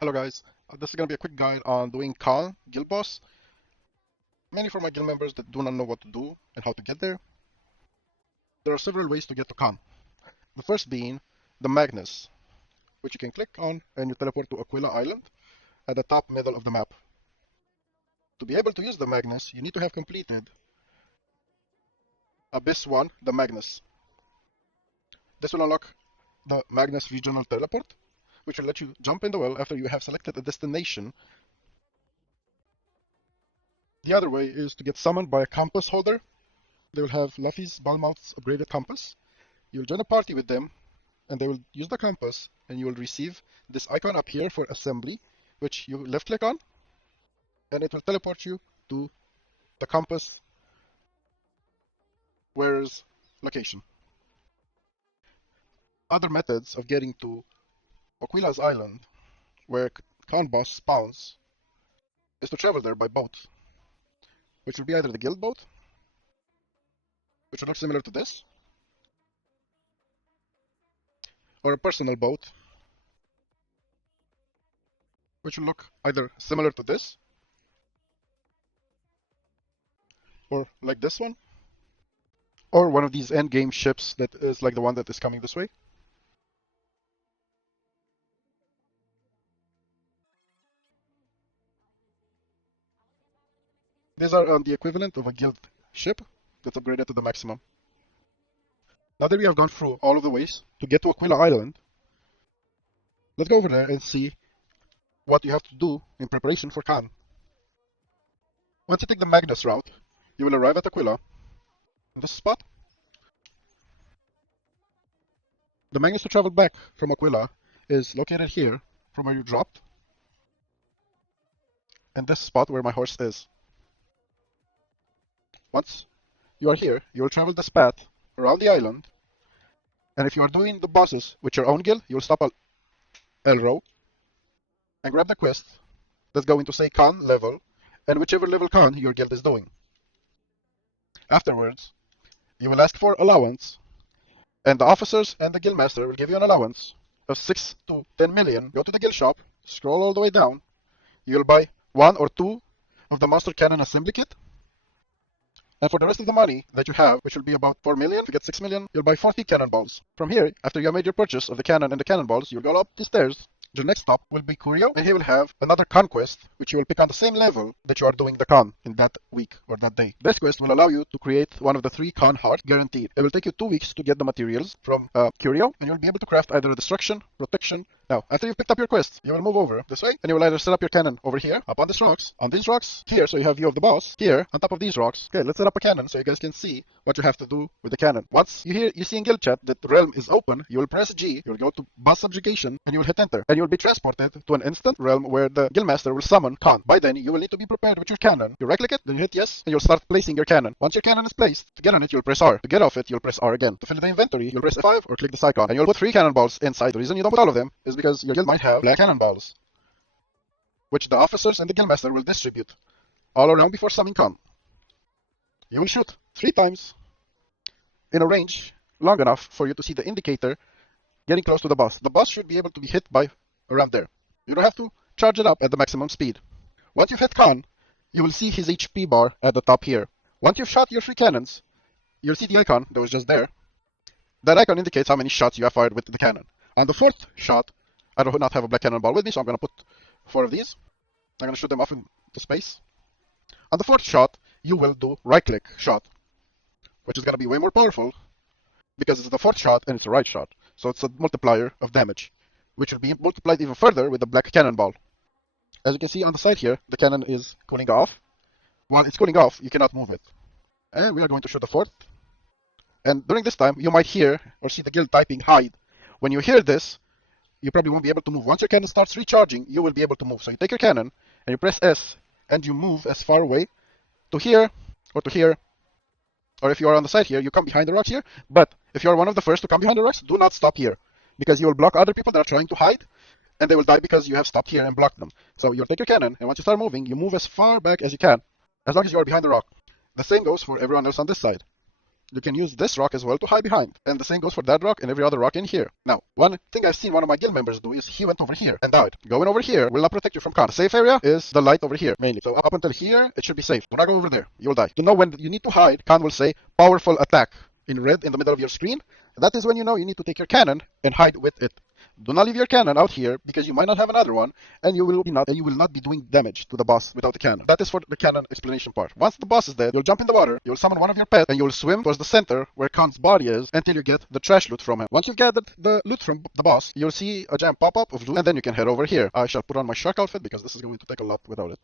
Hello guys, this is going to be a quick guide on doing Khan guild boss, mainly for my guild members that do not know what to do and how to get there. There are several ways to get to Khan. The first being the Magnus, which you can click on and you teleport to Aquilla Island at the top middle of the map. To be able to use the Magnus, you need to have completed Abyss 1, the Magnus. This will unlock the Magnus Regional Teleport, which will let you jump in the well after you have selected a destination. The other way is to get summoned by a compass holder. They will have Luffy's Balmouth's upgraded compass. You'll join a party with them, and they will use the compass, and you will receive this icon up here for assembly, which you left click on, and it will teleport you to the compass wearer's location. Other methods of getting to Aquila's island, where Khan boss spawns, is to travel there by boat, which will be either the guild boat, which will look similar to this, or a personal boat, which will look either similar to this, or like this one, or one of these endgame ships that is like the one that is coming this way. These are the equivalent of a guild ship that's upgraded to the maximum. Now that we have gone through all of the ways to get to Aquila Island, let's go over there and see what you have to do in preparation for Khan. Once you take the Magnus route, you will arrive at Aquila in this spot. The Magnus to travel back from Aquila is located here from where you dropped, and this spot where my horse is. Once you are here, you will travel this path around the island, and if you are doing the bosses with your own guild, you will stop at Elro and grab the quest that's going to say Khan level, and whichever level Khan your guild is doing. Afterwards, you will ask for allowance, and the officers and the guildmaster will give you an allowance of 6 to 10 million. Go to the guild shop, scroll all the way down, you'll buy 1 or 2 of the monster cannon assembly kit, and for the rest of the money that you have, which will be about 4 million, if you get 6 million, you'll buy 40 cannonballs. From here, after you have made your purchase of the cannon and the cannonballs, you'll go up the stairs. Your next stop will be Curio, and he will have another conquest, which you will pick on the same level that you are doing the con in that week or that day. This quest will allow you to create one of the 3 con hearts guaranteed. It will take you 2 weeks to get the materials from Curio, and you'll be able to craft either destruction, protection. Now, after you've picked up your quest, you will move over this way, and you will either set up your cannon over here, up on these rocks, here, so you have view of the boss, here, on top of these rocks. Okay, let's set up a cannon so you guys can see what you have to do with the cannon. Once you see in guild chat that the realm is open, you will press G, you will go to boss subjugation, and you will hit enter, and you will be transported to an instant realm where the guildmaster will summon Khan. By then, you will need to be prepared with your cannon. You right click it, then you hit yes, and you'll start placing your cannon. Once your cannon is placed, to get on it, you'll press R. To get off it, you'll press R again. To fill the inventory, you'll press F5 or click this icon, and you'll put 3 cannonballs inside. The reason you don't put all of them is because your guild might have black cannonballs, which the officers and the guildmaster will distribute all around before summoning Khan. You will shoot 3 times in a range long enough for you to see the indicator getting close to the boss. The boss should be able to be hit by around there. You don't have to charge it up at the maximum speed. Once you've hit Khan, you will see his HP bar at the top here. Once you've shot your 3 cannons, you'll see the icon that was just there. That icon indicates how many shots you have fired with the cannon. On the 4th shot, I do not have a black cannonball with me, so I'm going to put 4 of these. I'm going to shoot them off into space. On the 4th shot, you will do right-click shot, which is going to be way more powerful because it's the 4th shot and it's a right shot. So it's a multiplier of damage, which will be multiplied even further with the black cannonball. As you can see on the side here, the cannon is cooling off. While it's cooling off, you cannot move it. And we are going to shoot the 4th. And during this time, you might hear or see the guild typing hide. When you hear this, you probably won't be able to move. Once your cannon starts recharging, you will be able to move. So you take your cannon and you press S and you move as far away to here or to here. Or if you are on the side here, you come behind the rocks here. But if you are one of the first to come behind the rocks, do not stop here, because you will block other people that are trying to hide, and they will die because you have stopped here and blocked them. So you'll take your cannon, and once you start moving, you move as far back as you can, as long as you are behind the rock. The same goes for everyone else on this side. you can use this rock as well to hide behind. And the same goes for that rock and every other rock in here. Now, one thing I've seen one of my guild members do is he went over here and died. Going over here will not protect you from cons. The safe area is the light over here, mainly. So up until here, it should be safe. Do not go over there. You'll die. To know when you need to hide, Khan will say, powerful attack in red in the middle of your screen. That is when you know you need to take your cannon and hide with it. Do not leave your cannon out here because you might not have another one, and you will not be doing damage to the boss without the cannon. That is for the cannon explanation part. Once the boss is dead, you'll jump in the water, you'll summon one of your pets, and you'll swim towards the center where Khan's body is until you get the trash loot from him. Once you've gathered the loot from the boss, you'll see a giant pop-up of loot, and then you can head over here. I shall put on my shark outfit because this is going to take a lot without it.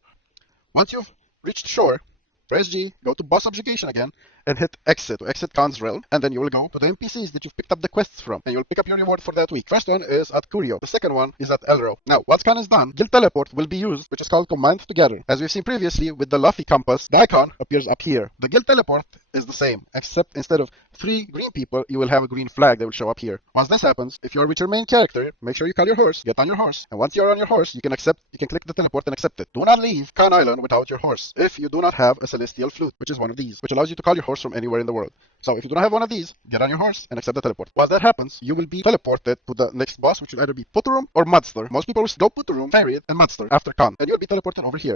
Once you've reached shore, press G, go to boss subjugation again, and hit exit to exit Khan's realm, and then you will go to the NPCs that you've picked up the quests from, and you'll pick up your reward for that week. First one is at Curio. The second one is at Elro. Now, once Khan is done, Guild Teleport will be used, which is called Command Together. As we've seen previously with the Luffy compass, the icon appears up here. The Guild Teleport is the same, except instead of 3 green people, you will have a green flag that will show up here. Once this happens, if you're with your main character, make sure you call your horse, get on your horse, and once you're on your horse, you can click the teleport and accept it. Do not leave Khan Island without your horse, if you do not have a Celestial Flute, which is one of these, which allows you to call your horse from anywhere in the world. So if you do not have one of these, get on your horse and accept the teleport. Once that happens, you will be teleported to the next boss, which will either be Puturum or Mudster. Most people will go Puturum, Chariot, and Mudster after Khan, and you'll be teleported over here.